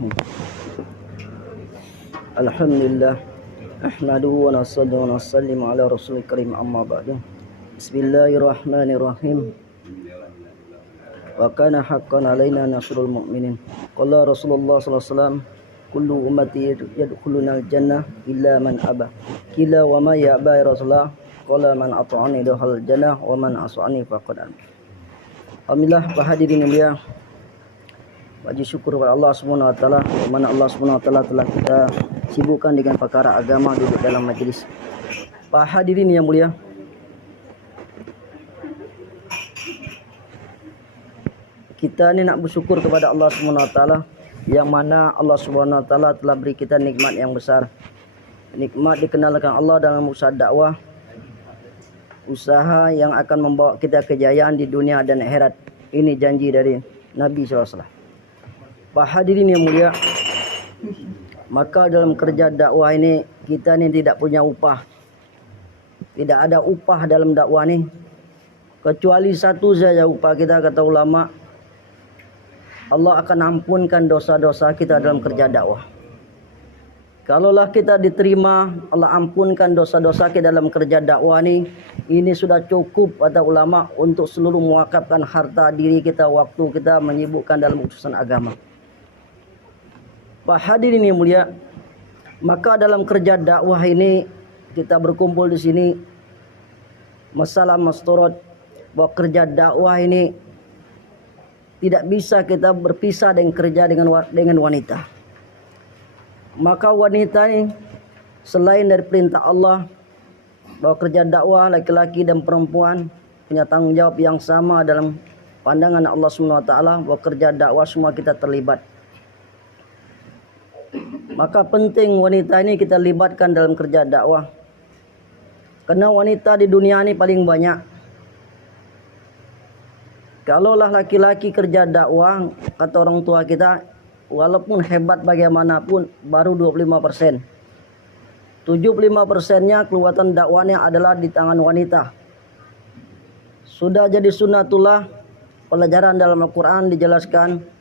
Bismillahirrahmanirrahim. Alhamdulillah. Ahmaduhu wa nasallu wa nasallim ala rasulil karim amma ba'du. Bismillahirrahmanirrahim. Wa kana haqqan alaina nasrul mu'minin. Qala Rasulullah sallallahu alaihi wasallam, kullu ummati yadkhuluna al-jannah illa man aba. Qila wa ma ya'ba ya Rasulullah? Qala man ata'ani dakhal jannah wa man asa'ani faqad aba. Alhamdulillah, para hadirin mulia, wajib syukur kepada Allah Subhanahu wa taala, di mana Allah Subhanahu wa taala telah kita sibukkan dengan perkara agama duduk dalam majlis. Para hadirin yang mulia, kita ni nak bersyukur kepada Allah Subhanahu wa taala, yang mana Allah Subhanahu wa taala telah beri kita nikmat yang besar. Nikmat dikenalkan Allah dalam usaha dakwah, usaha yang akan membawa kita kejayaan di dunia dan akhirat. Ini janji dari Nabi SAW. Pak hadirin yang mulia, maka dalam kerja dakwah ini kita ni tidak punya upah. Tidak ada upah dalam dakwah ni, kecuali satu saja upah kita, kata ulama. Allah akan ampunkan dosa-dosa kita dalam kerja dakwah. Kalaulah kita diterima, Allah ampunkan dosa-dosa kita dalam kerja dakwah ini sudah cukup, kata ulama, untuk seluruh mewakafkan harta diri kita, waktu kita menyibukkan dalam urusan agama. Pak hadirin yang mulia, maka dalam kerja dakwah ini kita berkumpul di sini, masalah masturut bahwa kerja dakwah ini tidak bisa kita berpisah dengan kerja dengan wanita. Maka wanita ini selain dari perintah Allah bahwa kerja dakwah laki-laki dan perempuan punya tanggung jawab yang sama dalam pandangan Allah Subhanahu wa taala, bahwa kerja dakwah semua kita terlibat. Maka penting wanita ini kita libatkan dalam kerja dakwah. Karena wanita di dunia ini paling banyak. Kalaulah laki-laki kerja dakwah, kata orang tua kita, walaupun hebat bagaimanapun baru 25%. 75%-nya keluatan dakwahnya adalah di tangan wanita. Sudah jadi sunnatullah, pelajaran dalam Al-Quran dijelaskan,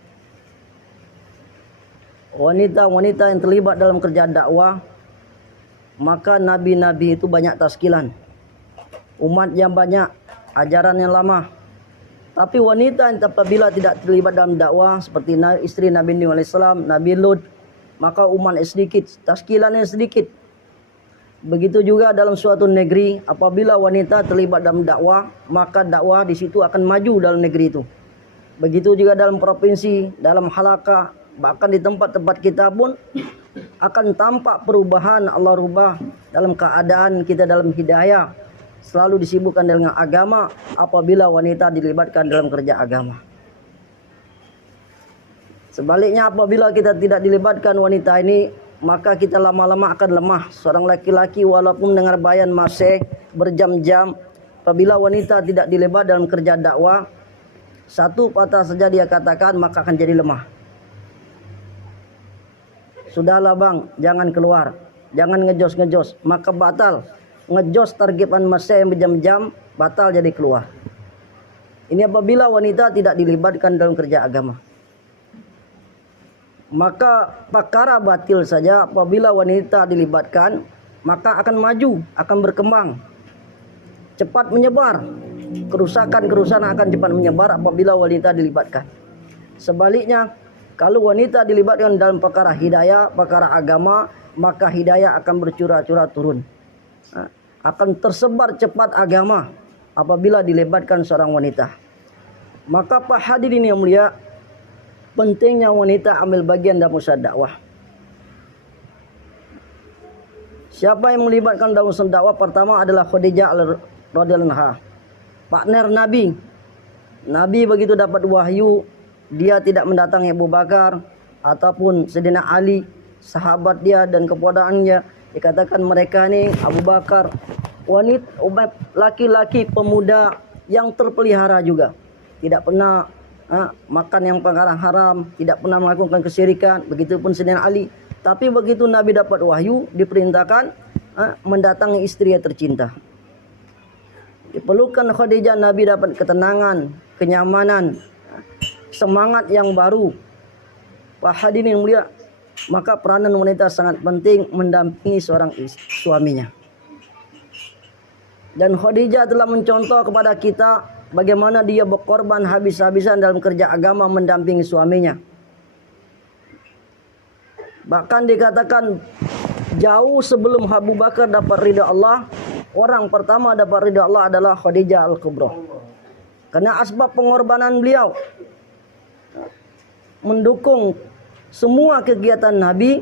wanita-wanita yang terlibat dalam kerja dakwah, maka nabi-nabi itu banyak taskilan, umat yang banyak, ajaran yang lama. Tapi wanita yang apabila tidak terlibat dalam dakwah, seperti istri Nabi Nuh alaihissalam, Nabi Lut, maka umat sedikit, taskilannya sedikit. Begitu juga dalam suatu negeri, apabila wanita terlibat dalam dakwah, maka dakwah di situ akan maju dalam negeri itu. Begitu juga dalam provinsi, dalam halakah, bahkan di tempat-tempat kita pun akan tampak perubahan. Allah rubah dalam keadaan kita dalam hidayah, selalu disibukkan dengan agama apabila wanita dilibatkan dalam kerja agama. Sebaliknya apabila kita tidak dilibatkan wanita ini, maka kita lama-lama akan lemah. Seorang laki-laki walaupun dengar bayan masih berjam-jam, apabila wanita tidak dilibat dalam kerja dakwah, satu patah saja dia katakan, maka akan jadi lemah. Sudahlah bang, jangan keluar, jangan ngejos-ngejos, maka batal. Ngejos targetan masih yang berjam-jam, batal jadi keluar. Ini apabila wanita tidak dilibatkan dalam kerja agama. Maka perkara batil saja apabila wanita dilibatkan, maka akan maju, akan berkembang, cepat menyebar. Kerusakan-kerusakan akan cepat menyebar apabila wanita dilibatkan. Sebaliknya, kalau wanita dilibatkan dalam perkara hidayah, perkara agama, maka hidayah akan bercurah-curah turun. Akan tersebar cepat agama apabila dilibatkan seorang wanita. Maka Pak hadirin yang mulia, pentingnya wanita ambil bagian dalam usaha dakwah. Siapa yang melibatkan dalam usaha dakwah? Pertama adalah Khadijah radhiyallahu anha, partner Nabi. Nabi begitu dapat wahyu, dia tidak mendatangi Abu Bakar ataupun Sayyidina Ali, sahabat dia dan keponakannya. Dikatakan mereka ni Abu Bakar, wanita, laki-laki pemuda yang terpelihara juga, tidak pernah makan yang perkara haram, tidak pernah melakukan kesyirikan. Begitupun Sayyidina Ali. Tapi begitu Nabi dapat wahyu, diperintahkan mendatangi istri yang tercinta. Diperlukan Khadijah, Nabi dapat ketenangan, kenyamanan, semangat yang baru. Pak hadirin yang mulia, maka peranan wanita sangat penting mendampingi seorang suaminya. Dan Khadijah telah mencontoh kepada kita bagaimana dia berkorban habis-habisan dalam kerja agama mendampingi suaminya. Bahkan dikatakan jauh sebelum Abu Bakar dapat ridha Allah, orang pertama dapat ridha Allah adalah Khadijah Al-Kubra. Karena asbab pengorbanan beliau mendukung semua kegiatan Nabi,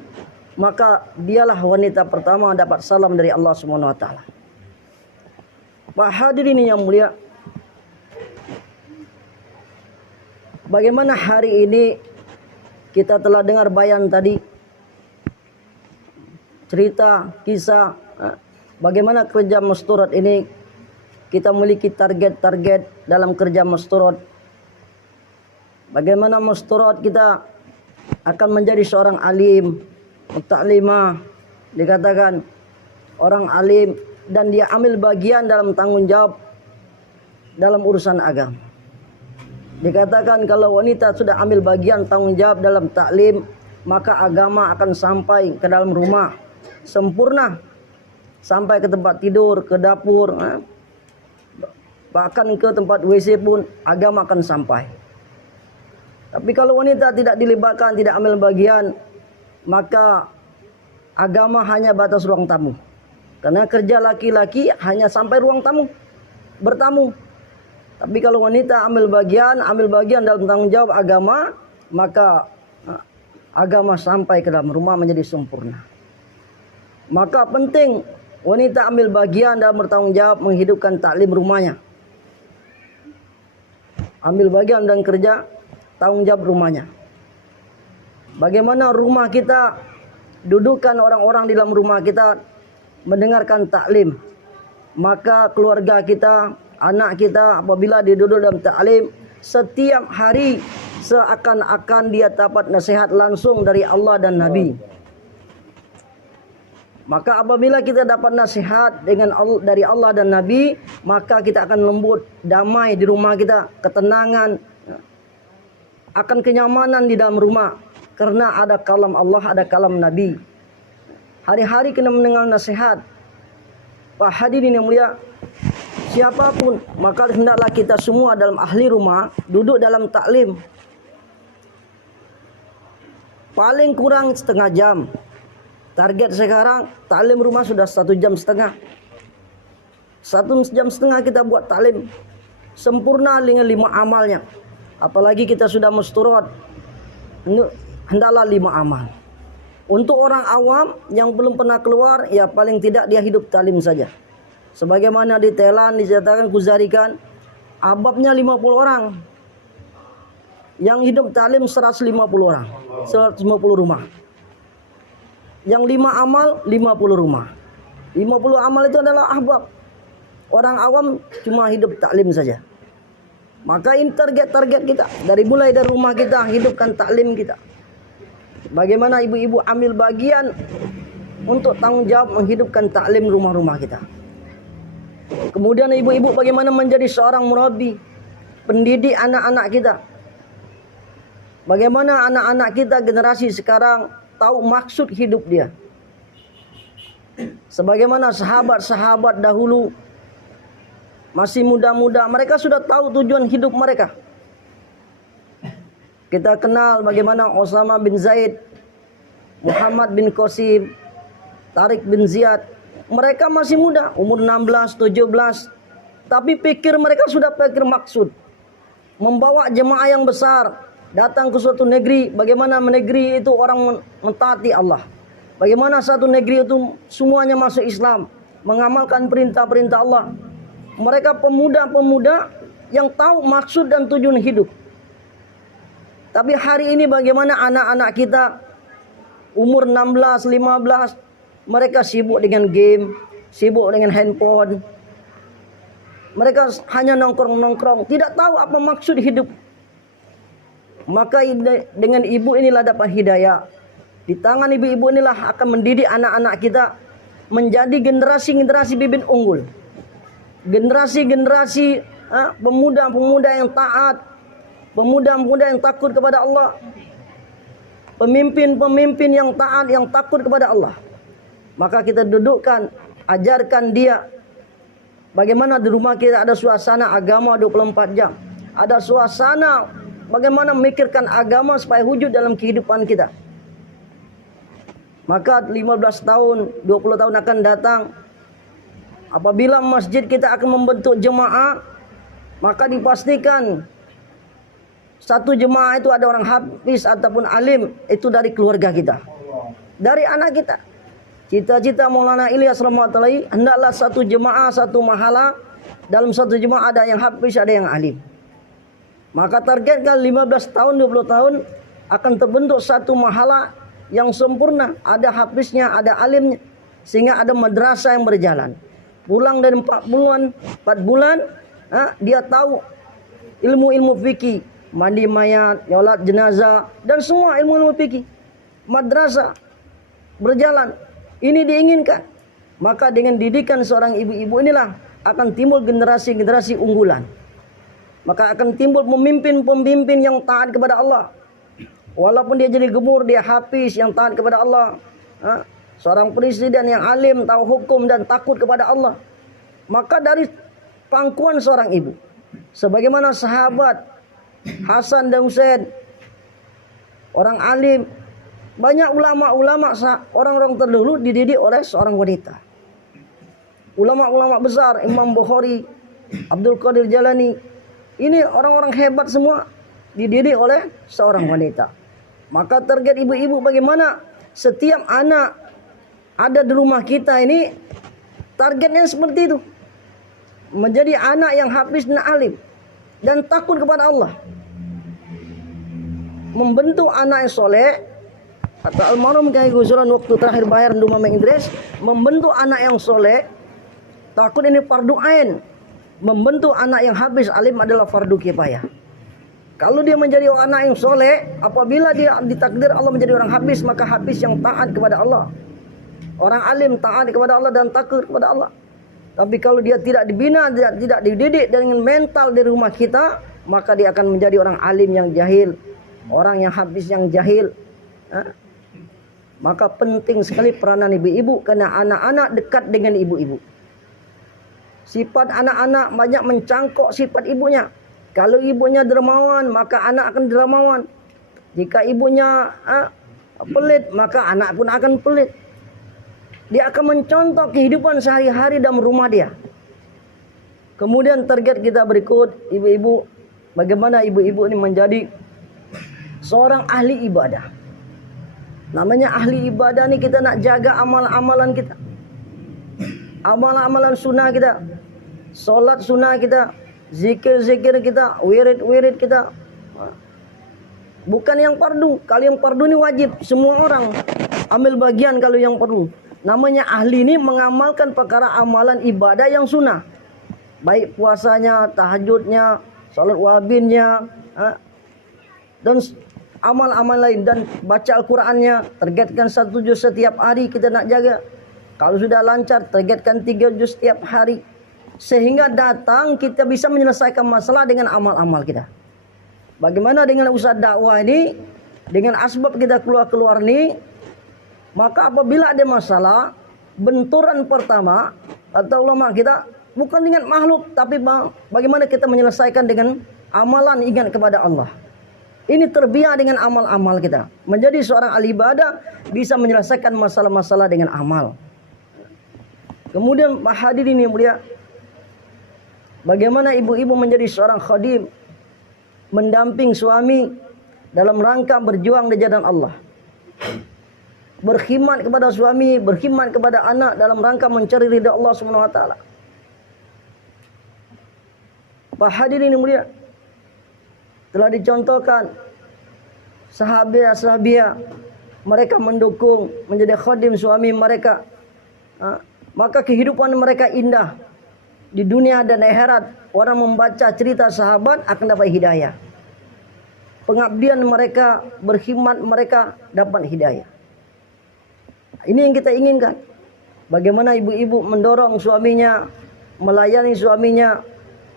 maka dialah wanita pertama dapat salam dari Allah Subhanahu wa taala. Pak hadirin yang mulia, bagaimana hari ini kita telah dengar bayan tadi, cerita, kisah bagaimana kerja masturat ini. Kita memiliki target-target dalam kerja masturat. Bagaimana masturat kita akan menjadi seorang alim, muta'limah, dikatakan orang alim dan dia ambil bagian dalam tanggung jawab dalam urusan agama. Dikatakan kalau wanita sudah ambil bagian tanggung jawab dalam taklim, maka agama akan sampai ke dalam rumah sempurna, sampai ke tempat tidur, ke dapur, bahkan ke tempat WC pun agama akan sampai. Tapi kalau wanita tidak dilibatkan, tidak ambil bagian, maka agama hanya batas ruang tamu. Karena kerja laki-laki hanya sampai ruang tamu, bertamu. Tapi kalau wanita ambil bagian dalam tanggung jawab agama, maka agama sampai ke dalam rumah menjadi sempurna. Maka penting wanita ambil bagian dalam bertanggung jawab menghidupkan taklim rumahnya. Ambil bagian dan kerja tanggung jawab rumahnya. Bagaimana rumah kita, dudukan orang-orang di dalam rumah kita mendengarkan taklim, maka keluarga kita, anak kita apabila dia duduk dalam taklim, setiap hari seakan-akan dia dapat nasihat langsung dari Allah dan Nabi. Maka apabila kita dapat nasihat dari Allah dan Nabi, maka kita akan lembut, damai di rumah kita, ketenangan, akan kenyamanan di dalam rumah. Karena ada kalam Allah, ada kalam Nabi. Hari-hari kena mendengar nasihat. Pak hadirin yang mulia, siapapun, maka hendaklah kita semua dalam ahli rumah duduk dalam taklim. Paling kurang setengah jam. Target sekarang taklim rumah sudah 1,5 jam. 1,5 jam kita buat taklim sempurna dengan 5 amalnya. Apalagi kita sudah masturat, hendaklah 5 amal. Untuk orang awam yang belum pernah keluar, ya paling tidak dia hidup taklim saja. Sebagaimana di Thailand diceritakan Kuzarikan, ababnya 50 orang. Yang hidup taklim 150 orang, 150 rumah. Yang 5 amal 50 rumah. 50 amal itu adalah ahbab. Orang awam cuma hidup taklim saja. Maka ini target-target kita. Mulai dari rumah kita, hidupkan taklim kita. Bagaimana ibu-ibu ambil bagian untuk tanggung jawab menghidupkan taklim rumah-rumah kita. Kemudian ibu-ibu bagaimana menjadi seorang murabi, pendidik anak-anak kita. Bagaimana anak-anak kita generasi sekarang tahu maksud hidup dia. Sebagaimana sahabat-sahabat dahulu masih muda-muda, mereka sudah tahu tujuan hidup mereka. Kita kenal bagaimana Osama bin Zaid, Muhammad bin Qasim, Tariq bin Ziyad. Mereka masih muda, umur 16, 17. Tapi pikir mereka sudah pikir maksud. Membawa jemaah yang besar, datang ke suatu negeri. Bagaimana negeri itu orang mentaati Allah. Bagaimana satu negeri itu semuanya masuk Islam, mengamalkan perintah-perintah Allah. Mereka pemuda-pemuda yang tahu maksud dan tujuan hidup. Tapi hari ini bagaimana anak-anak kita umur 16, 15, mereka sibuk dengan game, sibuk dengan handphone. Mereka hanya nongkrong-nongkrong, tidak tahu apa maksud hidup. Maka dengan ibu inilah dapat hidayah. Di tangan ibu-ibu inilah akan mendidik anak-anak kita menjadi generasi-generasi bibit unggul. Generasi-generasi pemuda-pemuda yang taat, pemuda-pemuda yang takut kepada Allah. pemimpin-pemimpin yang taat, yang takut kepada Allah. Maka kita dudukkan, ajarkan dia bagaimana di rumah kita ada suasana agama 24 jam. Ada suasana bagaimana memikirkan agama supaya wujud dalam kehidupan kita. Maka 15 tahun, 20 tahun akan datang, apabila masjid kita akan membentuk jemaah, maka dipastikan satu jemaah itu ada orang hafiz ataupun alim, itu dari keluarga kita, dari anak kita. Cita-cita Maulana Ilyas rahmatullahi, hendaklah satu jemaah, satu mahala, dalam satu jemaah ada yang hafiz, ada yang alim. Maka targetkan 15 tahun, 20 tahun akan terbentuk satu mahala yang sempurna, ada hafiznya, ada alimnya, sehingga ada madrasah yang berjalan. Pulang dari 4 bulan, dia tahu ilmu-ilmu fikih, mandi mayat, nyolat jenazah, dan semua ilmu-ilmu fikih. Madrasah berjalan. Ini diinginkan. Maka dengan didikan seorang ibu-ibu inilah akan timbul generasi-generasi unggulan. Maka akan timbul pemimpin-pemimpin yang taat kepada Allah. Walaupun dia jadi gubernur, dia hafiz yang taat kepada Allah. Seorang presiden yang alim, tahu hukum dan takut kepada Allah. Maka dari pangkuan seorang ibu, sebagaimana sahabat Hasan dan Husain, orang alim, banyak ulama-ulama, orang-orang terdahulu dididik oleh seorang wanita. Ulama-ulama besar, Imam Bukhari, Abdul Qadir Jalani, ini orang-orang hebat semua dididik oleh seorang wanita. Maka target ibu-ibu bagaimana setiap anak ada di rumah kita ini, targetnya seperti itu. Menjadi anak yang hafiz dan alim dan takut kepada Allah. Membentuk anak yang soleh. Atau almarhum Kiai Gusuran waktu terakhir bayar di Mama Idris, membentuk anak yang soleh, takut ini fardu ain. Membentuk anak yang hafiz alim adalah fardu kifayah. Kalau dia menjadi anak yang soleh, apabila dia ditakdir Allah menjadi orang hafiz, maka hafiz yang taat kepada Allah. Orang alim taat kepada Allah dan takut kepada Allah. Tapi kalau dia tidak dibina, tidak dididik dengan mental di rumah kita, maka dia akan menjadi orang alim yang jahil, orang yang hafiz yang jahil. Maka penting sekali peranan ibu-ibu, karena anak-anak dekat dengan ibu-ibu. Sifat anak-anak banyak mencangkok sifat ibunya. Kalau ibunya dermawan, maka anak akan dermawan. Jika ibunya pelit, maka anak pun akan pelit. Dia akan mencontoh kehidupan sehari-hari dalam rumah dia. Kemudian target kita berikut, ibu-ibu, bagaimana ibu-ibu ini menjadi seorang ahli ibadah. Namanya ahli ibadah nih, kita nak jaga amal-amalan kita, amalan-amalan sunnah kita, solat sunnah kita, zikir-zikir kita, wirid-wirid kita. Bukan yang fardu. Kalau yang fardu ini wajib semua orang ambil bagian. Kalau yang fardu, namanya ahli ini mengamalkan perkara amalan ibadah yang sunnah, baik puasanya, tahajudnya, salat wabinnya, dan amal-amal lain, dan baca Al-Qurannya. Targetkan 1 juz setiap hari kita nak jaga. Kalau sudah lancar, targetkan 3 juz setiap hari. Sehingga datang kita bisa menyelesaikan masalah dengan amal-amal kita. Bagaimana dengan usaha dakwah ini, dengan asbab kita keluar-keluar ini, maka apabila ada masalah, benturan pertama atau ulama kita bukan dengan makhluk, tapi bagaimana kita menyelesaikan dengan amalan, ingat kepada Allah. Ini terbiar dengan amal-amal kita. Menjadi seorang ahli ibadah bisa menyelesaikan masalah-masalah dengan amal. Kemudian hadirin yang mulia, bagaimana ibu-ibu menjadi seorang khadim, mendamping suami dalam rangka berjuang di jalan Allah. Berkhidmat kepada suami, berkhidmat kepada anak dalam rangka mencari ridha Allah Subhanahu wa taala. Hadirin yang mulia, telah dicontohkan sahabiah mereka mendukung menjadi khadim suami mereka. Maka kehidupan mereka indah di dunia dan akhirat. Orang membaca cerita sahabat akan dapat hidayah. Pengabdian mereka, berkhidmat mereka dapat hidayah. Ini yang kita inginkan. Bagaimana ibu-ibu mendorong suaminya, melayani suaminya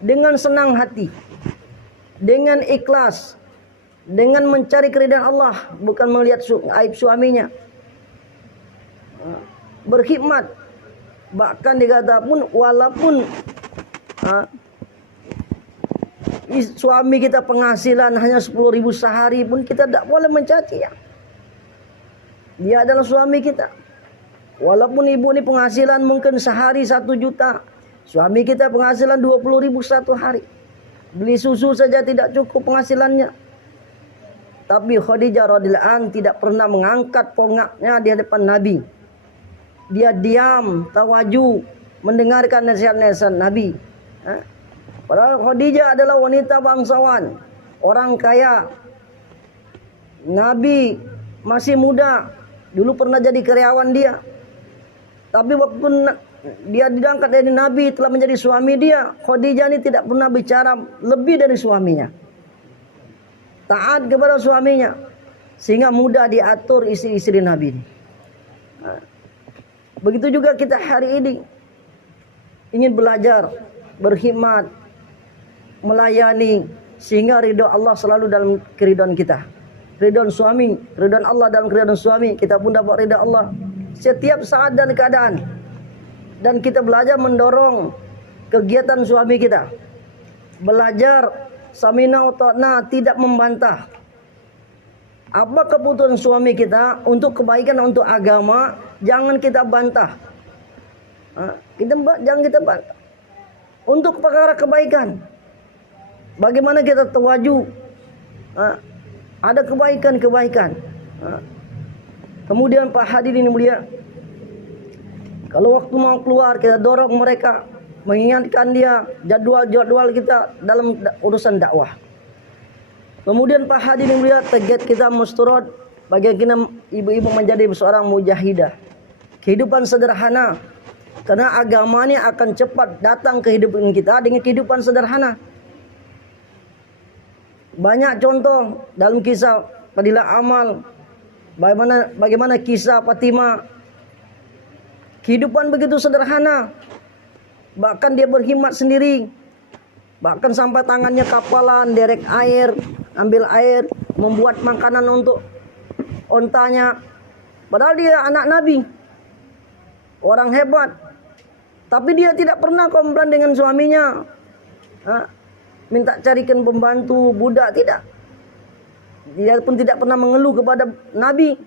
dengan senang hati, dengan ikhlas, dengan mencari keridhaan Allah, bukan melihat aib suaminya. Berkhidmat, bahkan dikata pun walaupun suami kita penghasilan hanya 10.000 sehari pun kita tidak boleh mencaci ya. Dia adalah suami kita. Walaupun ibu ini penghasilan mungkin sehari 1 juta, suami kita penghasilan 20.000 satu hari. Beli susu saja tidak cukup penghasilannya. Tapi Khadijah radhiyallahu anha tidak pernah mengangkat pongaknya di hadapan Nabi. Dia diam, tawaju, mendengarkan nasihat-nasihat Nabi. Padahal Khadijah adalah wanita bangsawan, orang kaya. Nabi masih muda, dulu pernah jadi karyawan dia. Tapi waktu dia diangkat dari Nabi, telah menjadi suami dia, Khadijah ini tidak pernah bicara lebih dari suaminya. Taat kepada suaminya, sehingga mudah diatur istri-istri Nabi ini. Begitu juga kita hari ini ingin belajar, berkhidmat, melayani, sehingga ridho Allah selalu dalam keridhaan kita. Ridhaan suami, ridhaan Allah dalam keridhaan suami, kita pun dapat ridha Allah setiap saat dan keadaan. Dan kita belajar mendorong kegiatan suami kita. Belajar samina wa ta'na, tidak membantah. Apa keputusan suami kita untuk kebaikan, untuk agama, jangan kita bantah. Jangan kita bantah. Untuk perkara kebaikan, bagaimana kita tawaju, ada kebaikan-kebaikan. Kemudian Pak hadirin mulia, kalau waktu mau keluar kita dorong mereka, mengingatkan dia jadwal-jadwal kita dalam urusan dakwah. Kemudian Pak hadirin mulia, target kita musturad, bagaimana ibu-ibu menjadi seorang mujahidah. Kehidupan sederhana, karena agama ini akan cepat datang ke kehidupan kita dengan kehidupan sederhana. Banyak contoh dalam kisah Fadilah Amal, bagaimana kisah Fatimah. Kehidupan begitu sederhana, bahkan dia berkhidmat sendiri, bahkan sampai tangannya kapalan, derek air, ambil air, membuat makanan untuk ontanya. Padahal dia anak Nabi, orang hebat, tapi dia tidak pernah komplain dengan suaminya, minta carikan pembantu, budak, tidak. Dia pun tidak pernah mengeluh kepada Nabi.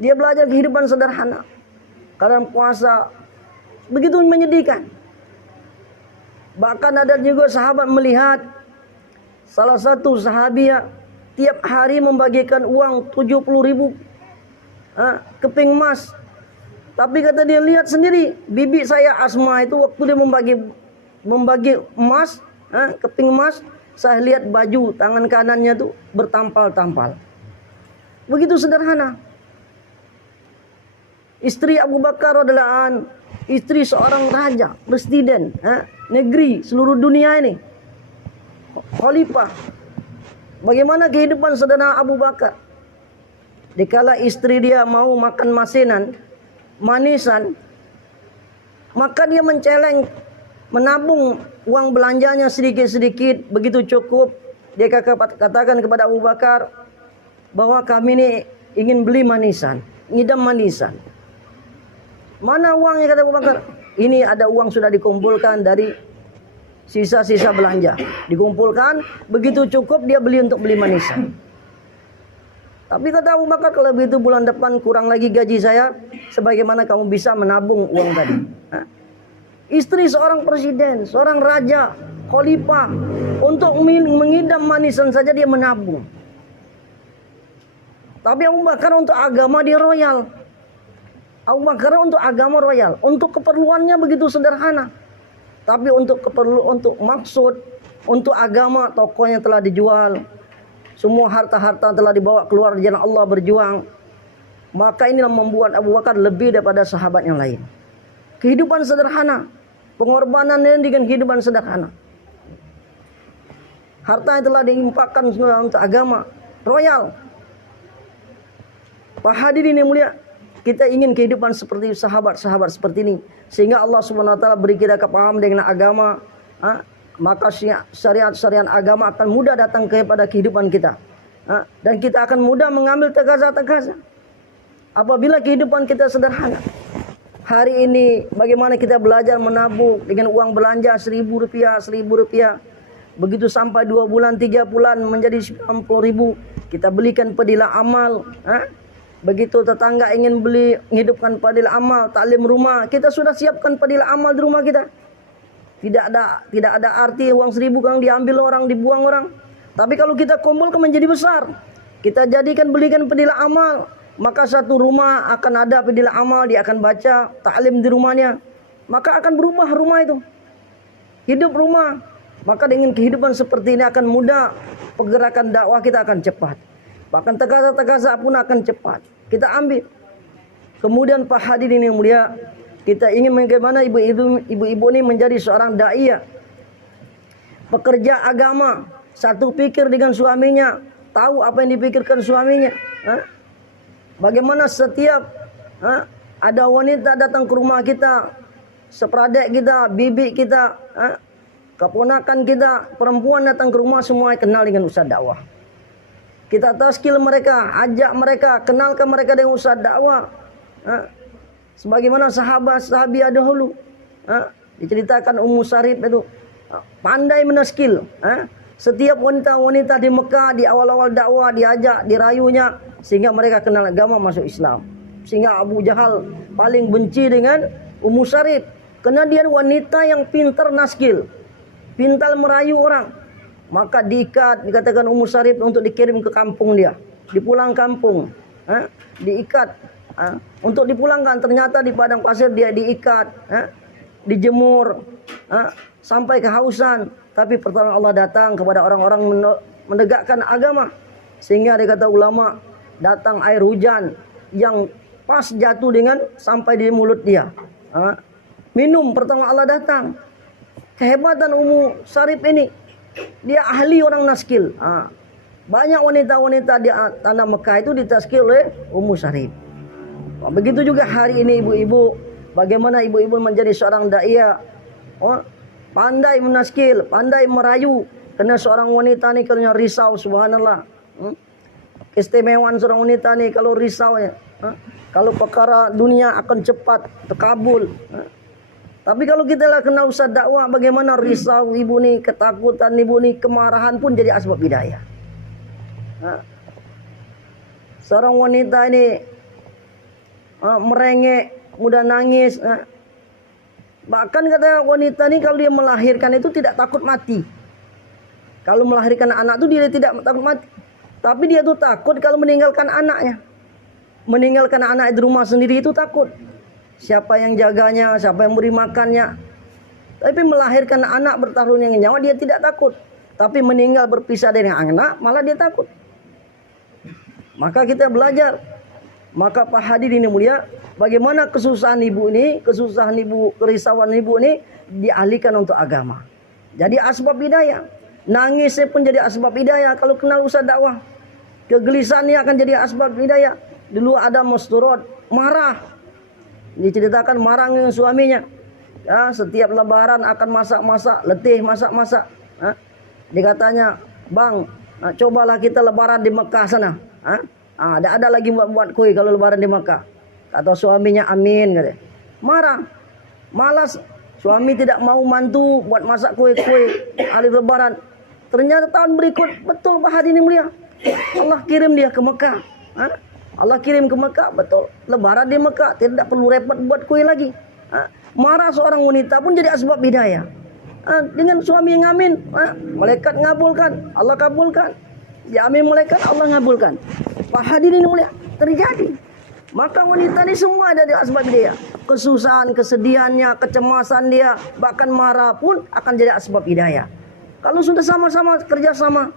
Dia belajar kehidupan sederhana. Karena puasa begitu menyedihkan. Bahkan ada juga sahabat melihat salah satu sahabiah tiap hari membagikan uang 70.000 keping emas. Tapi kata dia, lihat sendiri, bibi saya Asma itu waktu dia membagi emas, keping emas, saya lihat baju tangan kanannya tuh bertampal-tampal. Begitu sederhana. Istri Abu Bakar radhiyallahu anhu, istri seorang raja, presiden, negeri seluruh dunia ini, khalifah. Bagaimana kehidupan sederhana Abu Bakar? Dikala istri dia mau makan manisan, maka dia menceleng, menabung uang belanjanya sedikit-sedikit, begitu cukup. Dia katakan kepada Abu Bakar bahwa kami ini ingin beli manisan, ngidam manisan. Mana uangnya, kata Abu Bakar? Ini ada uang sudah dikumpulkan dari sisa-sisa belanja. Dikumpulkan, begitu cukup dia beli untuk beli manisan. Tapi kata Abu Bakar, kalau begitu bulan depan kurang lagi gaji saya, sebagaimana kamu bisa menabung uang tadi? Istri seorang presiden, seorang raja, khalifah, untuk mengidam manisan saja dia menabung. Tapi Abu Bakar untuk agama dia royal. Abu Bakar untuk agama royal, untuk keperluannya begitu sederhana. Tapi untuk maksud, untuk agama, tokonya telah dijual. Semua harta-harta telah dibawa keluar di jalan Allah berjuang. Maka inilah membuat Abu Bakar lebih daripada sahabat yang lain. Kehidupan sederhana, pengorbanan dengan kehidupan sederhana. Harta yang telah diimpakkan untuk agama royal. Pak hadirin yang mulia, kita ingin kehidupan seperti sahabat-sahabat seperti ini, sehingga Allah Subhanahu wa taala beri kita kepahaman dengan agama, maka syariat-syariat agama akan mudah datang kepada kehidupan kita. Dan kita akan mudah mengambil tekaza-tekaza apabila kehidupan kita sederhana. Hari ini bagaimana kita belajar menabung dengan uang belanja Rp1.000. Begitu sampai 2 bulan, 3 bulan menjadi 90.000. Kita belikan pedilah amal. Begitu tetangga ingin beli, menghidupkan pedilah amal, taklim rumah, kita sudah siapkan pedilah amal di rumah kita. Tidak ada arti uang 1.000 kan diambil orang, dibuang orang. Tapi kalau kita kumpulkan menjadi besar, kita belikan pedilah amal, maka satu rumah akan ada pedilah amal, dia akan baca taklim di rumahnya. Maka akan berubah rumah itu. Hidup rumah. Maka dengan kehidupan seperti ini akan mudah, pergerakan dakwah kita akan cepat. Bahkan tekaza-tekaza pun akan cepat kita ambil. Kemudian Pak hadirin yang mulia, kita ingin bagaimana ibu-ibu ini menjadi seorang dai, pekerja agama, satu pikir dengan suaminya, tahu apa yang dipikirkan suaminya. Bagaimana setiap ada wanita datang ke rumah kita, seperadek kita, bibi kita, keponakan kita, perempuan datang ke rumah, semua kenal dengan ustaz dakwah. Kita taskil mereka, ajak mereka, kenalkan mereka dengan ustaz dakwah. Sebagaimana sahabiah dahulu. Diceritakan Ummu Syarif itu pandai menaskil. Setiap wanita-wanita di Mekah di awal-awal dakwah diajak, dirayunya sehingga mereka kenal agama, masuk Islam. Sehingga Abu Jahal paling benci dengan Ummu Syarif karena dia wanita yang pintar naskil, pintar merayu orang. Maka dikatakan Ummu Syarif untuk dikirim ke kampung dia, dipulang kampung, diikat untuk dipulangkan. Ternyata di padang pasir dia diikat, dijemur, sampai kehausan. Tapi pertolongan Allah datang kepada orang-orang menegakkan agama, sehingga dikata ulama datang air hujan yang pas jatuh dengan sampai di mulut dia. Minum, pertolongan Allah datang. Kehebatan Ummu Syarif ini. Dia ahli orang naskil. Banyak wanita-wanita di tanah Mekah itu ditaskil oleh Ummu Syarif. Begitu juga hari ini ibu-ibu, bagaimana ibu-ibu menjadi seorang dai, pandai menaskil, pandai merayu. Karena seorang wanita ni kalau risau, subhanallah. Keistimewaan seorang wanita ni kalau risau ya, kalau perkara dunia akan cepat terkabul. Tapi kalau kita lah kena ustaz dakwah, bagaimana risau ibu ni, ketakutan ibu ni, kemarahan pun jadi asbab hidayah. Seorang wanita ini merengek, mudah nangis. Bahkan kata wanita ni kalau dia melahirkan itu tidak takut mati. Kalau melahirkan anak itu dia tidak takut mati. Tapi dia tuh takut kalau meninggalkan anaknya. Meninggalkan anak di rumah sendiri itu takut. Siapa yang jaganya, siapa yang beri makannya. Tapi melahirkan anak bertaruh dengan nyawa dia tidak takut. Tapi meninggal berpisah dari anak malah dia takut. Maka kita belajar. Maka Pak hadirin yang mulia, bagaimana kesusahan ibu ini, kerisauan ibu ini dialihkan untuk agama. Jadi asbab hidayah. Nangisnya pun jadi asbab hidayah kalau kenal ustaz dakwah. Kegelisahannya akan jadi asbab hidayah. Dulu ada Masturot, marah. Diceritakan marah dengan suaminya. Setiap lebaran akan masak-masak, letih masak-masak. Dikatanya, "Bang, cobalah kita lebaran di Mekah sana." Ada lagi buat kue kalau lebaran di Mekah. Kata suaminya, "Amin," kata. Marah. Malas. Suami tidak mau mantu buat masak kue-kue hari lebaran. Ternyata tahun berikut, betul Pak hadirin mulia, Allah kirim dia ke Mekah. Allah kirim ke Mekah, betul. Lebaran di Mekah, tidak perlu repot buat kue lagi. Marah seorang wanita pun jadi asbab hidayah. Dengan suami yang amin, malaikat ngabulkan, Allah kabulkan. Dia amin malaikat, Allah ngabulkan. Pak hadirin mulia, terjadi. Maka wanita ini semua ada di asbab hidayah. Kesusahan, kesedihannya, kecemasan dia, bahkan marah pun akan jadi asbab hidayah. Kalau sudah sama-sama kerjasama,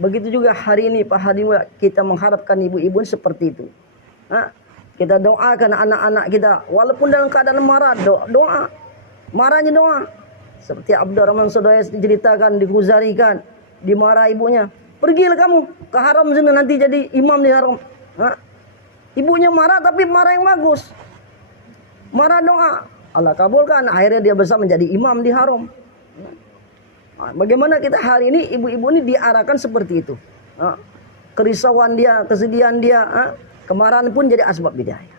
begitu juga hari ini Pak hadirin, kita mengharapkan ibu-ibu seperti itu. Kita doakan anak-anak kita, walaupun dalam keadaan marah, doa. Marahnya doa. Seperti Abdurrahman Sudais diceritakan, dikuzarikan, dimarah ibunya. "Pergilah kamu ke haram sana, nanti jadi imam di haram." Ibunya marah tapi marah yang bagus. Marah doa, Allah kabulkan. Akhirnya dia besar menjadi imam di haram. Bagaimana kita hari ini ibu-ibu ini diarahkan seperti itu. Kerisauan dia, kesedihan dia, kemarahan pun jadi asbab bidayah.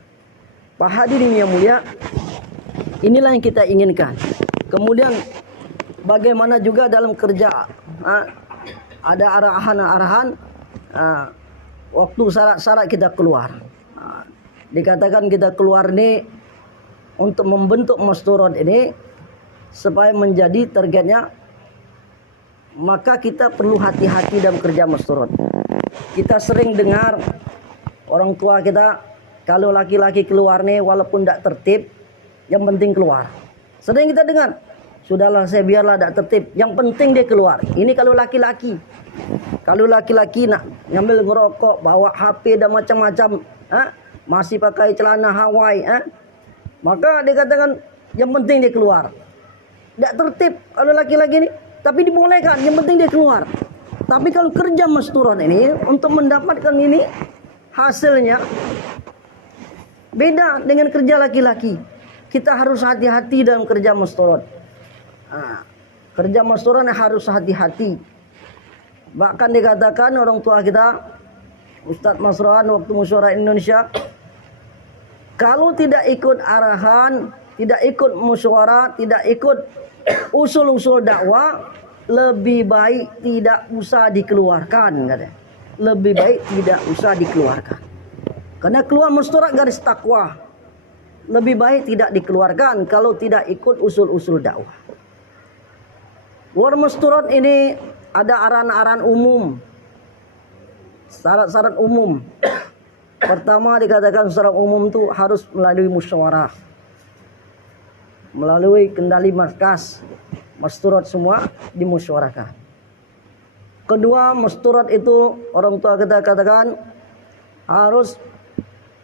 Pak hadirin yang mulia, inilah yang kita inginkan. Kemudian bagaimana juga dalam kerja, ada arahan-arahan waktu syarat-syarat kita keluar. Dikatakan kita keluar ini untuk membentuk masturot ini supaya menjadi targetnya, maka kita perlu hati-hati dalam kerja masturot. Kita sering dengar orang tua kita, kalau laki-laki keluar nih walaupun tidak tertib, yang penting keluar. Sering kita dengar, sudahlah saya biarlah tidak tertib, yang penting dia keluar. Ini kalau laki-laki. Kalau laki-laki nak ngambil ngerokok, bawa HP dan macam-macam, masih pakai celana Hawaii, maka dia katakan yang penting dia keluar. Tidak tertib kalau laki-laki ini, tapi dibolehkan, yang penting dia keluar. Tapi kalau kerja masturot ini, untuk mendapatkan ini hasilnya beda dengan kerja laki-laki. Kita harus hati-hati dalam kerja masturot. Kerja masturot harus hati-hati. Bahkan dikatakan orang tua kita, Ustadz Masrohan waktu musyawarah Indonesia, kalau tidak ikut arahan, tidak ikut musyawarah, tidak ikut usul-usul dakwah, lebih baik tidak usah dikeluarkan, katanya. Lebih baik tidak usah dikeluarkan. Karena keluar masturot garis takwa. Lebih baik tidak dikeluarkan kalau tidak ikut usul-usul dakwah. Keluar masturot ini ada arahan-arahan umum. Syarat-syarat umum. Pertama dikatakan secara umum itu harus melalui musyawarah. Melalui kendali markas. Masturot semua dimusyawarahkan. Kedua, masturot itu orang tua kita katakan harus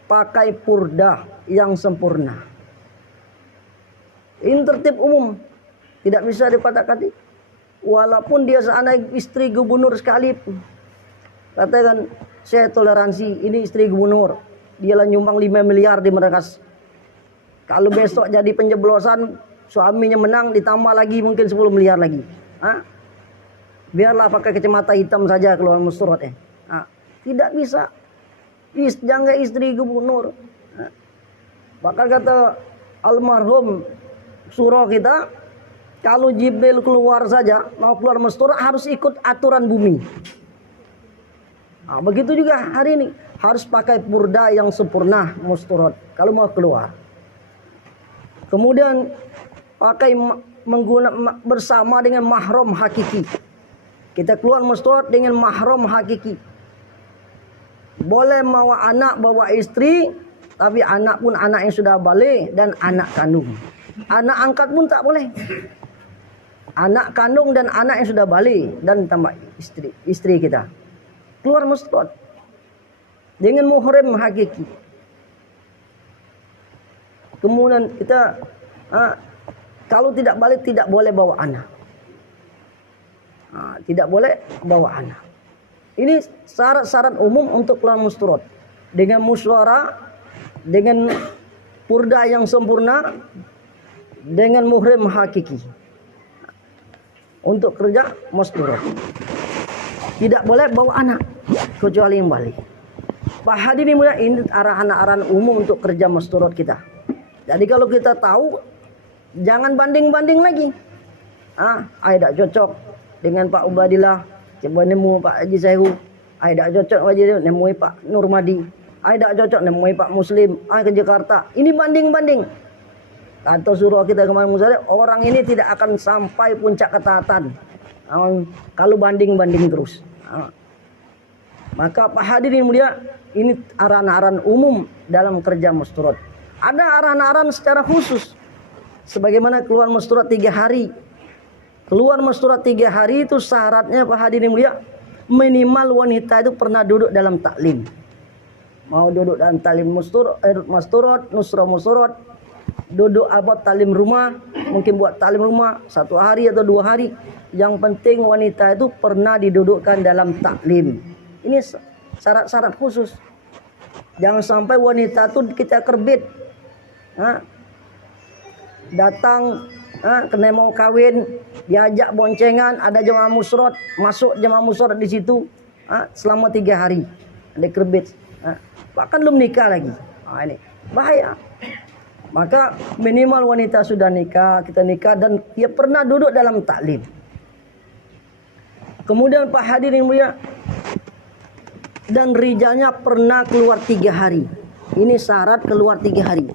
pakai purdah yang sempurna. Ini tertib umum. Tidak bisa dipadak-padik. Walaupun dia seanak istri gubernur sekalipun. Katakan saya toleransi, ini istri gubernur. Dia lah nyumbang 5 miliar di Merakas. Kalau besok jadi penjeblosan, suaminya menang, ditambah lagi mungkin 10 miliar lagi. Biarlah pakai kacamata hitam saja keluar masturot. Tidak bisa. Jangan istri gubernur. Bahkan kata almarhum surah kita, kalau Jibril keluar saja, mau keluar masturot harus ikut aturan bumi. Begitu juga hari ini. Harus pakai purda yang sempurna masturot kalau mau keluar. Kemudian pakai bersama dengan mahram hakiki. Kita keluar masturot dengan mahram hakiki. Boleh bawa anak, bawa istri, tapi anak pun anak yang sudah balik dan anak kandung. Anak angkat pun tak boleh. Anak kandung dan anak yang sudah balik dan tambah istri kita. Keluar masturot dengan muhrim hakiki. Kemudian kita kalau tidak balik tidak boleh bawa anak. Tidak boleh bawa anak. Ini syarat-syarat umum untuk keluar masturot. Dengan musyawarah, dengan purda yang sempurna, dengan muhrim hakiki. Untuk kerja masturot. Tidak boleh bawa anak kecuali yang balik. Pak hadirin mulia, ini arahan-arahan umum untuk kerja masturot kita. Jadi kalau kita tahu, jangan banding-banding lagi. Tidak cocok dengan Pak Ubadillah, coba nemu Pak Haji Sehu. Tidak cocok nemui Pak Nurmadi. Tidak cocok nemui Pak Muslim. Ke Jakarta. Ini banding-banding. Kata surah kita kemarin Musyawarah, orang ini tidak akan sampai puncak ketaatan kalau banding-banding terus. Maka Pak hadirin mulia, ini arahan-arahan umum dalam kerja masturot. Ada arahan-arahan secara khusus. Sebagaimana keluar masturot 3 hari. Keluar masturot 3 hari itu syaratnya Pak hadirin mulia, minimal wanita itu pernah duduk dalam taklim. Mau duduk dalam taklim masturot, nusrah masturot, duduk abad taklim rumah, mungkin buat taklim rumah 1 hari atau 2 hari. Yang penting wanita itu pernah didudukkan dalam taklim. Ini syarat-syarat khusus. Jangan sampai wanita itu kita kerbit. Datang kena mau kawin, diajak boncengan, ada jemaah musyrot, masuk jemaah musyrot di situ selama 3 hari, ada kerbit, bahkan belum nikah lagi. Ini bahaya. Maka minimal wanita sudah nikah, kita nikah dan dia pernah duduk dalam taklim. Kemudian Pak hadirin mulia, dan rijalnya pernah keluar 3 hari. Ini syarat keluar 3 hari.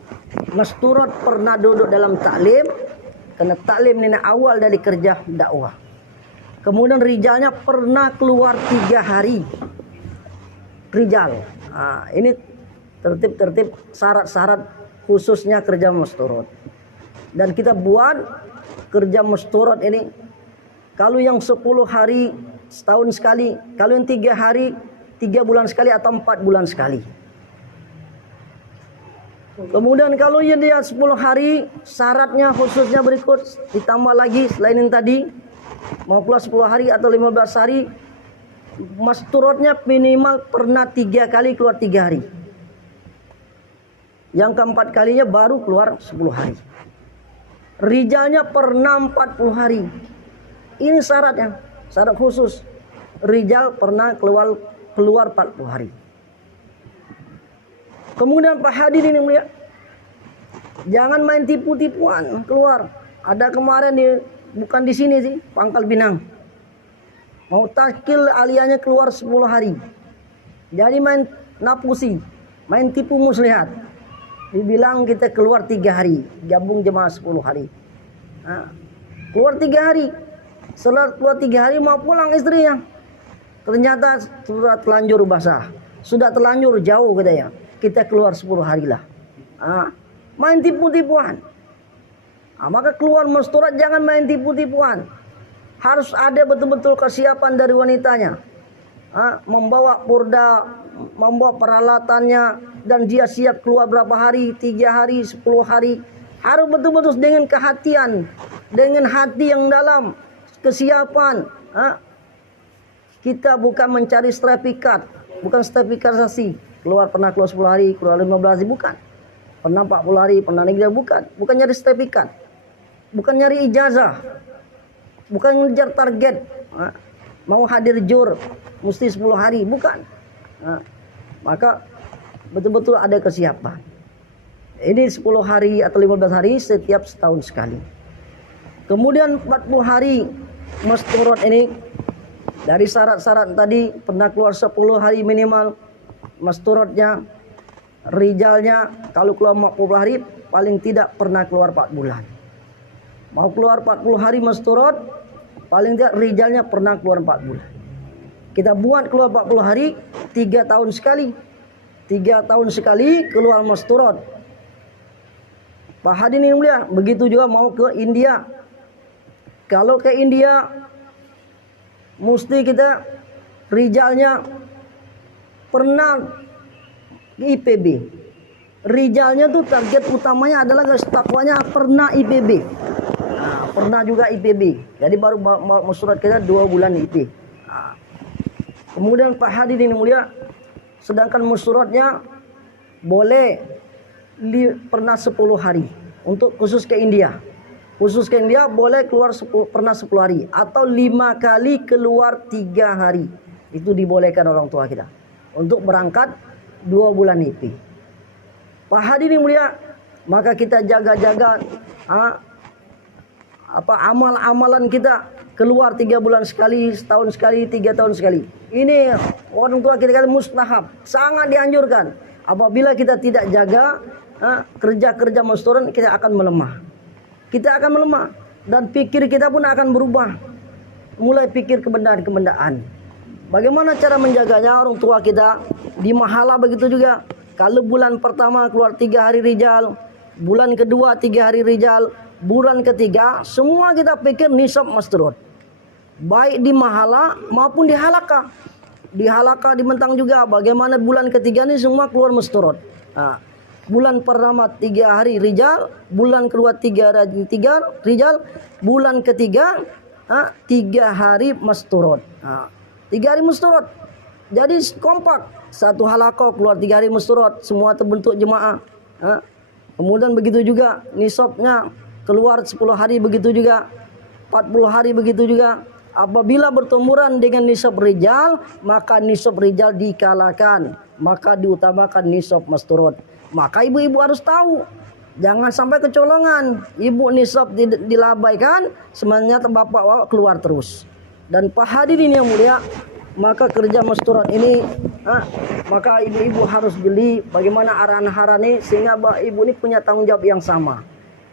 Masturot pernah duduk dalam taklim, karena taklim ini awal dari kerja dakwah. Kemudian rijalnya pernah keluar 3 hari. Rijal. Ini tertib syarat-syarat khususnya kerja masturot. Dan kita buat kerja masturot ini, kalau yang 10 hari setahun sekali, kalau yang 3 hari 3 bulan sekali atau 4 bulan sekali. Kemudian kalau dia 10 hari, syaratnya khususnya berikut, ditambah lagi selain yang tadi, mau keluar 10 hari atau 15 hari, masturotnya minimal pernah 3 kali keluar 3 hari. Yang keempat kalinya baru keluar 10 hari. Rijalnya pernah 40 hari. Ini syaratnya, syarat khusus. Rijal pernah keluar 40 hari. Kemudian Pak hadirin yang mulia, jangan main tipu-tipuan keluar. Ada kemarin bukan di sini sih, Pangkal Pinang. Mau takil aliannya keluar 10 hari. Jadi main napusi, main tipu muslihat. Dibilang kita keluar 3 hari, gabung jemaah 10 hari. Keluar 3 hari. Setelah keluar 3 hari mau pulang istrinya. Ternyata sudah terlanjur basah. Sudah terlanjur jauh katanya. Kita keluar 10 hari lah. Main tipu-tipuan. Maka keluar masturat jangan main tipu-tipuan. Harus ada betul-betul kesiapan dari wanitanya. Membawa purda, membawa peralatannya, dan dia siap keluar berapa hari, 3 hari, 10 hari. Harus betul-betul dengan kehatian, dengan hati yang dalam, kesiapan. Kita bukan mencari sertifikat, bukan sertifikasi. Pernah keluar 10 hari, keluar 15 hari, bukan. Pernah 40 hari, pernah negara, bukan. Bukan nyari sertifikat, bukan nyari ijazah, bukan ngejar target. Mau hadir jur, mesti 10 hari, bukan. Maka betul-betul ada kesiapan. Ini 10 hari atau 15 hari setiap setahun sekali. Kemudian 40 hari masturot ini, dari syarat-syarat tadi pernah keluar 10 hari minimal masturotnya. Rijalnya kalau keluar 40 hari paling tidak pernah keluar 4 bulan. Mau keluar 40 hari masturot, paling tidak rijalnya pernah keluar 4 bulan. Kita buat keluar 40 hari 3 tahun sekali. 3 tahun sekali keluar masturot. Pak hadirin yang mulia, begitu juga mau ke India. Kalau ke India, mesti kita rijalnya pernah IPB. Rijalnya tuh target utamanya adalah takwanya pernah IPB. Pernah juga IPB. Jadi baru masturot kita 2 bulan IP. Kemudian Pak hadirin yang mulia, sedangkan masturotnya boleh pernah 10 hari. Untuk khusus ke India. Khusus ke India boleh keluar pernah 10 hari. Atau 5 kali keluar 3 hari. Itu dibolehkan orang tua kita. Untuk berangkat 2 bulan IP. Pak hadirin mulia, maka kita jaga-jaga amal-amalan kita. Keluar 3 bulan sekali, setahun sekali, 3 tahun sekali. Ini orang tua kita kata mustahab, sangat dianjurkan. Apabila kita tidak jaga kerja-kerja masturan, kita akan melemah. Kita akan melemah dan pikir kita pun akan berubah. Mulai pikir kebendaan-kebendaan. Bagaimana cara menjaganya? Orang tua kita di mahala begitu juga. Kalau bulan pertama keluar 3 hari rijal, bulan kedua 3 hari rijal, bulan ketiga semua kita pikir nisab masturot. Baik di mahala maupun di halaka. Di halaka di Mentang juga bagaimana bulan ketiga ini semua keluar masturot. Bulan pertama 3 hari rijal, bulan kedua 3 rijal, bulan ketiga 3 hari masturot. 3 hari masturot. Jadi kompak. Satu halaqah keluar 3 hari masturot. Semua terbentuk jemaah. Kemudian begitu juga nisabnya keluar 10 hari begitu juga. 40 hari begitu juga. Apabila bertumuran dengan nisab rijal, maka nisab rijal dikalahkan, maka diutamakan nisab masturot. Maka ibu-ibu harus tahu, jangan sampai kecolongan. Ibu nisab dilabaikan, sebenarnya bapak keluar terus. Dan Pak hadirin yang mulia, maka kerja masturat ini, maka ibu-ibu harus jeli bagaimana arahan-arahan ini, sehingga ibu ini punya tanggung jawab yang sama.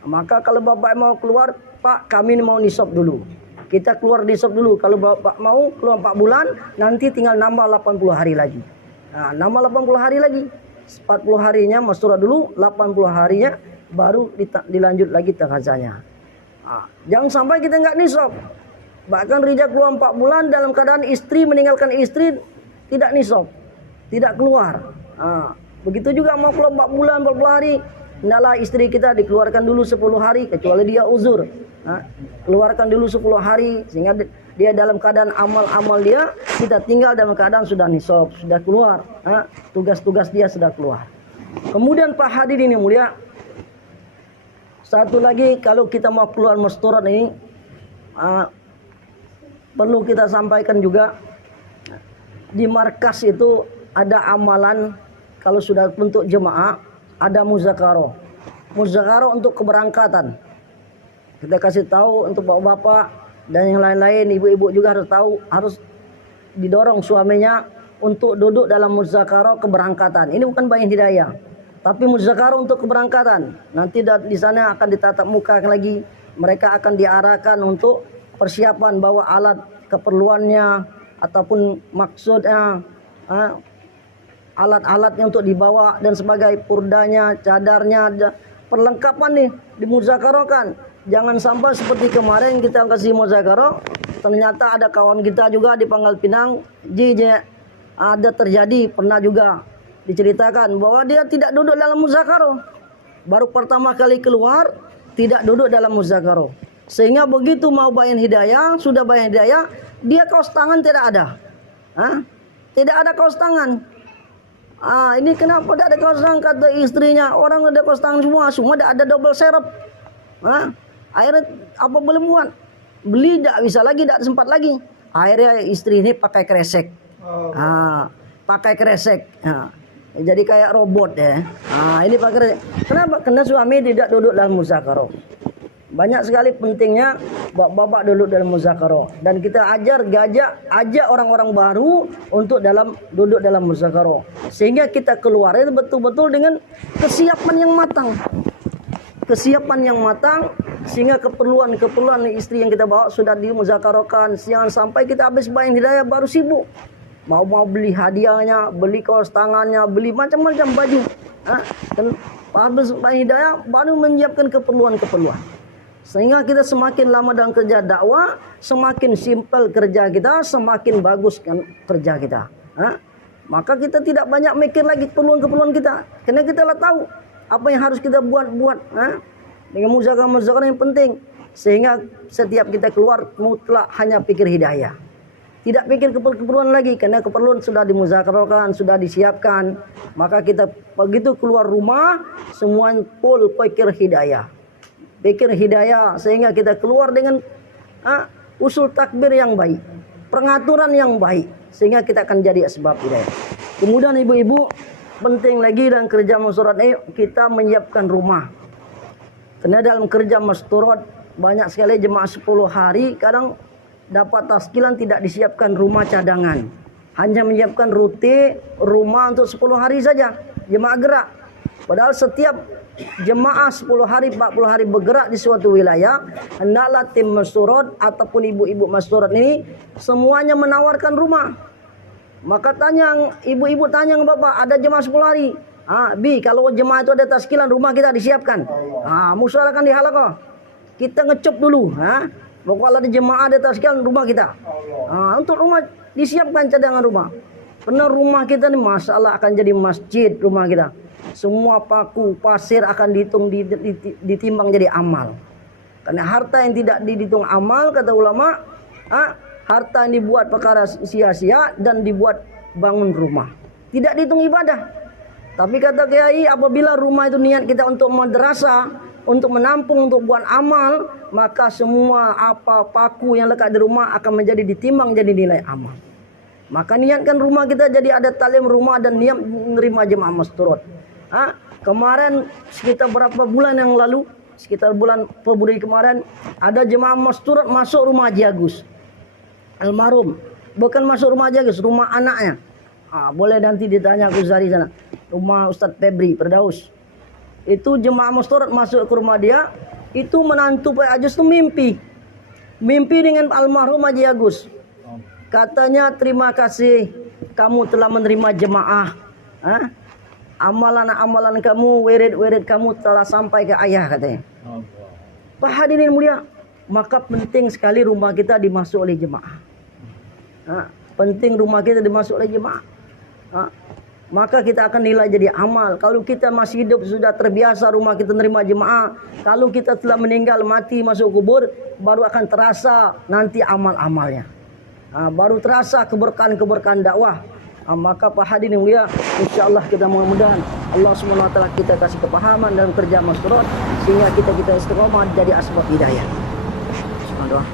Maka kalau bapak mau keluar, Pak kami mau nisab dulu, kita keluar nisab dulu. Kalau bapak mau keluar 4 bulan, nanti tinggal nambah 80 hari lagi. Nah, nambah 80 hari lagi, 40 harinya masturat dulu, 80 harinya baru dilanjut lagi tahazanya. Jangan sampai kita nggak nisab. Bahkan rijal keluar 4 bulan dalam keadaan istri meninggalkan istri, tidak nisab, tidak keluar. Begitu juga mau keluar 4 bulan, 40 hari, hendaklah istri kita dikeluarkan dulu 10 hari, kecuali dia uzur. Keluarkan dulu 10 hari, sehingga dia dalam keadaan amal-amal dia, kita tinggal dalam keadaan sudah nisab, sudah keluar. Tugas-tugas dia sudah keluar. Kemudian Pak hadirin yang mulia, satu lagi, kalau kita mau keluar masturat ini, perlu kita sampaikan juga, di markas itu ada amalan, kalau sudah bentuk jemaah, ada muzakarah. Muzakarah untuk keberangkatan. Kita kasih tahu untuk bapak-bapak dan yang lain-lain, ibu-ibu juga harus tahu, harus didorong suaminya untuk duduk dalam muzakarah keberangkatan. Ini bukan bayan hidayah, tapi muzakarah untuk keberangkatan. Nanti di sana akan ditatap muka lagi, mereka akan diarahkan untuk persiapan bawa alat keperluannya ataupun maksudnya, alat-alatnya untuk dibawa dan sebagai purdanya, cadarnya, perlengkapan nih dimuzakarahkan. Jangan sampai seperti kemarin kita kasih muzakarah, ternyata ada kawan kita juga di Pangkal Pinang, ada terjadi, pernah juga diceritakan bahwa dia tidak duduk dalam muzakarah. Baru pertama kali keluar tidak duduk dalam muzakarah. Sehingga begitu mau bayan hidayah, sudah bayan hidayah, dia kaos tangan tidak ada. Tidak ada kaos tangan. Ini kenapa tidak ada kaos tangan, kata istrinya. Orang ada kaos tangan semua ada double serep. Akhirnya apa boleh buat? Beli tidak bisa lagi, tidak sempat lagi. Akhirnya istri ini pakai kresek. Pakai kresek. Jadi kayak robot ya. Ini pakai. Kenapa? Karena suami tidak duduk dalam muzakarah. Banyak sekali pentingnya bapak-bapak duduk dalam muzakarah, dan kita ajak orang-orang baru untuk duduk dalam muzakarah, sehingga kita keluar itu betul-betul dengan kesiapan yang matang. Kesiapan yang matang, sehingga keperluan istri yang kita bawa sudah dimuzakarahkan. Jangan sampai kita habis bayan hidayah baru sibuk. Mau beli hadiahnya, beli kaos tangannya, beli macam-macam baju. Dan habis bayan hidayah baru menyiapkan keperluan. Sehingga kita semakin lama dalam kerja dakwah, semakin simpel kerja kita, semakin bagus kan kerja kita. Maka kita tidak banyak mikir lagi keperluan kita, karena kita lah tahu apa yang harus kita buat. Dengan muzakarah yang penting, sehingga setiap kita keluar mutlak hanya pikir hidayah, tidak pikir keperluan lagi, karena keperluan sudah dimuzakarahkan, sudah disiapkan. Maka kita begitu keluar rumah, semua full pikir hidayah. Pikir hidayah, sehingga kita keluar dengan usul takbir yang baik, pengaturan yang baik, sehingga kita akan jadi asbab hidayah. Kemudian ibu-ibu, penting lagi dalam kerja masturat ini, kita menyiapkan rumah. Karena dalam kerja masturat banyak sekali jemaah 10 hari, kadang dapat taskilan tidak disiapkan rumah cadangan, hanya menyiapkan rute rumah untuk 10 hari saja jemaah gerak. Padahal setiap jemaah 10 hari, 40 hari bergerak di suatu wilayah, hendaklah tim masturat ataupun ibu-ibu masturat ini semuanya menawarkan rumah. Maka ibu-ibu tanya ke bapak, ada jemaah 10 hari. Bi, kalau jemaah itu ada taskilan, rumah kita disiapkan. Musyawarahkan di halaqah. Kita ngecup dulu. Pokoknya ada jemaah ada taskilan, rumah kita. Untuk rumah disiapkan cadangan rumah. Karena rumah kita ini masalah akan jadi masjid rumah kita. Semua paku, pasir akan dihitung, ditimbang jadi amal. Karena harta yang tidak dihitung amal, kata ulama, harta yang dibuat perkara sia-sia dan dibuat bangun rumah, tidak dihitung ibadah. Tapi kata kiai, apabila rumah itu niat kita untuk madrasah, untuk menampung, untuk buat amal, maka semua apa paku yang lekat di rumah akan menjadi ditimbang jadi nilai amal. Maka niatkan rumah kita jadi ada talim rumah dan niat menerima jemaah masturut. Kemarin sekitar berapa bulan yang lalu, sekitar bulan Februari kemarin, ada jemaah masturut masuk rumah Haji Agus almarhum. Bukan masuk rumah Haji Agus, rumah anaknya. Boleh nanti ditanya Gus Zari sana. Rumah Ustadz Febri Firdaus. Itu jemaah masturut masuk ke rumah dia, itu menantu Pak Agus itu mimpi dengan almarhum Haji Agus. Katanya, terima kasih kamu telah menerima jemaah. Amalan-amalan kamu, wirid-wirid kamu telah sampai ke ayah, katanya. Pak hadirin mulia, maka penting sekali rumah kita dimasuk oleh jemaah. Penting rumah kita dimasuk oleh jemaah. Maka kita akan nilai jadi amal. Kalau kita masih hidup sudah terbiasa rumah kita menerima jemaah, kalau kita telah meninggal mati masuk kubur, baru akan terasa nanti amal-amalnya. Baru terasa keberkahan-keberkahan dakwah. Maka Pak hadirin mulia, insyaallah kita mudah-mudahan Allah Subhanahu wa taala kita kasih kepahaman dalam kerja masturut sehingga kita istiqomah jadi asbab hidayah. Subhanallah.